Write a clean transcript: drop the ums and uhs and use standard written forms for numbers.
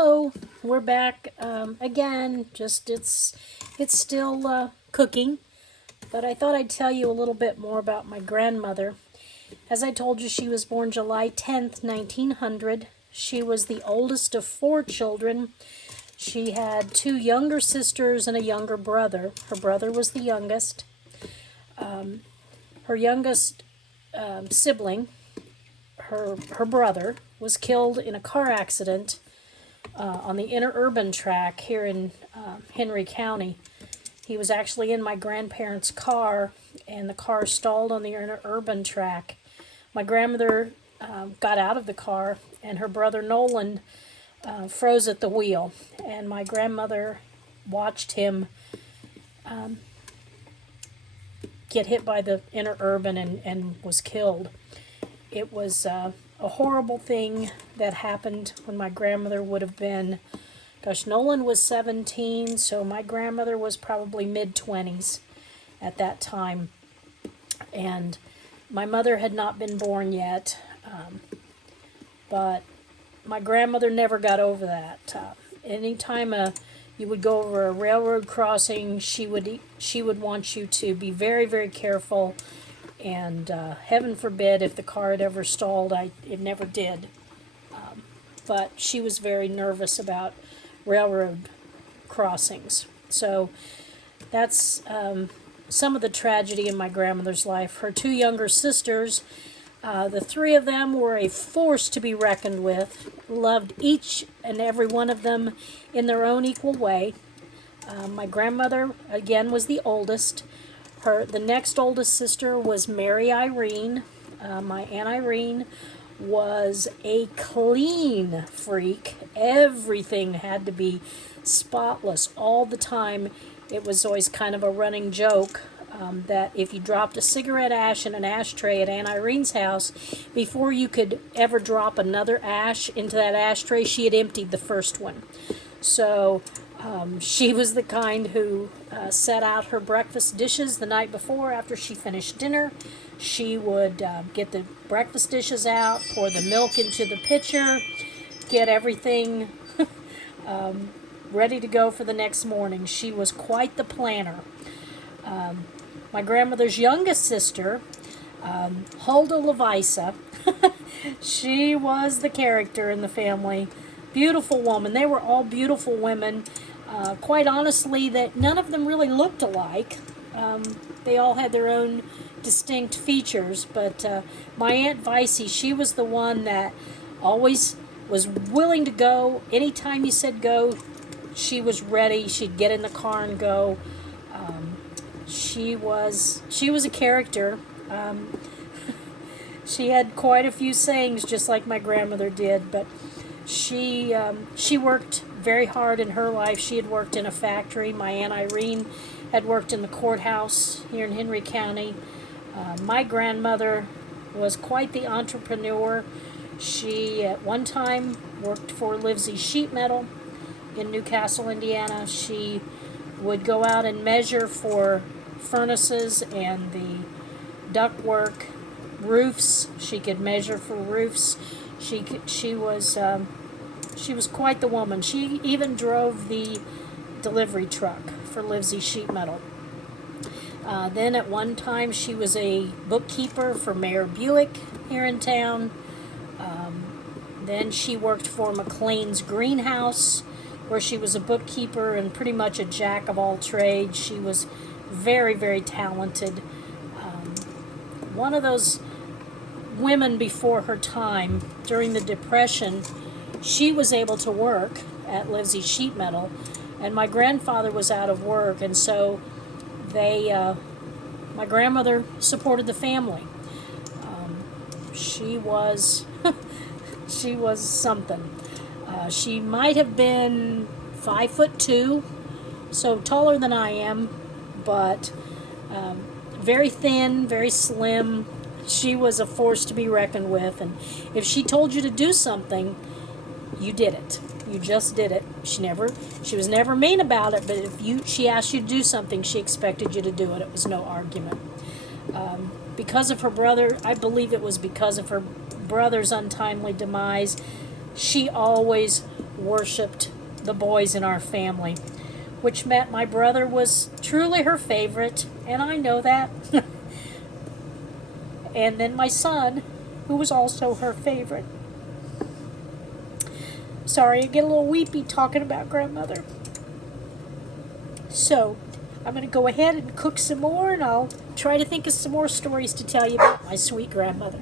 Hello, we're back again. Just it's still cooking, but I thought I'd tell you a little bit more about my grandmother. As I told you, she was born July 10th, 1900. She was the oldest of four children. She had two younger sisters and a younger brother. Her brother was the youngest. Her youngest sibling, her brother, was killed in a car accident on the interurban track here in Henry County. He was actually in my grandparents' car, and the car stalled on the interurban track. My grandmother got out of the car, and her brother Nolan froze at the wheel, and my grandmother watched him get hit by the interurban and was killed. It was a horrible thing that happened when my grandmother would have been, Nolan was 17, so my grandmother was probably mid-20s at that time. And my mother had not been born yet, but my grandmother never got over that. Anytime you would go over a railroad crossing, she would want you to be very, very careful. And heaven forbid if the car had ever stalled. It never did. But she was very nervous about railroad crossings. So that's some of the tragedy in my grandmother's life. Her two younger sisters, the three of them were a force to be reckoned with, loved each and every one of them in their own equal way. My grandmother, again, was the oldest. The next oldest sister was Mary Irene. My Aunt Irene was a clean freak. Everything had to be spotless all the time. It was always kind of a running joke that if you dropped a cigarette ash in an ashtray at Aunt Irene's house, before you could ever drop another ash into that ashtray, she had emptied the first one. So she was the kind who set out her breakfast dishes the night before. After she finished dinner, she would get the breakfast dishes out, pour the milk into the pitcher, get everything ready to go for the next morning. She was quite the planner. My grandmother's youngest sister, Hulda Levisa, she was the character in the family. Beautiful woman. They were all beautiful women. Quite honestly, that none of them really looked alike. They all had their own distinct features, but my Aunt Vicey, she was the one that always was willing to go. Anytime you said go, she was ready. She'd get in the car and go. She was a character. She had quite a few sayings, just like my grandmother did, but she worked very hard in her life. She had worked in a factory. My Aunt Irene had worked in the courthouse here in Henry County. My grandmother was quite the entrepreneur. She, at one time, worked for Livesey Sheet Metal in Newcastle, Indiana. She would go out and measure for furnaces and the ductwork, roofs. She could measure for roofs. She was quite the woman. She even drove the delivery truck for Livesey Sheet Metal. Then at one time she was a bookkeeper for Mayor Buick here in town. Then she worked for McLean's Greenhouse, where she was a bookkeeper and pretty much a jack of all trades. She was very, very talented. One of those women before her time. During the Depression, she was able to work at Livesey Sheet Metal, and my grandfather was out of work, and so my grandmother supported the family. She was something. She might have been 5'2", so taller than I am, but very thin, very slim. She was a force to be reckoned with, and if she told you to do something, you did it. You just did it. She was never mean about it, but if she asked you to do something, she expected you to do it. It was no argument. Because of her brother, I believe it was because of her brother's untimely demise, she always worshiped the boys in our family, which meant my brother was truly her favorite, and I know that. And then my son, who was also her favorite. Sorry, I get a little weepy talking about grandmother. So, I'm going to go ahead and cook some more, and I'll try to think of some more stories to tell you about my sweet grandmother.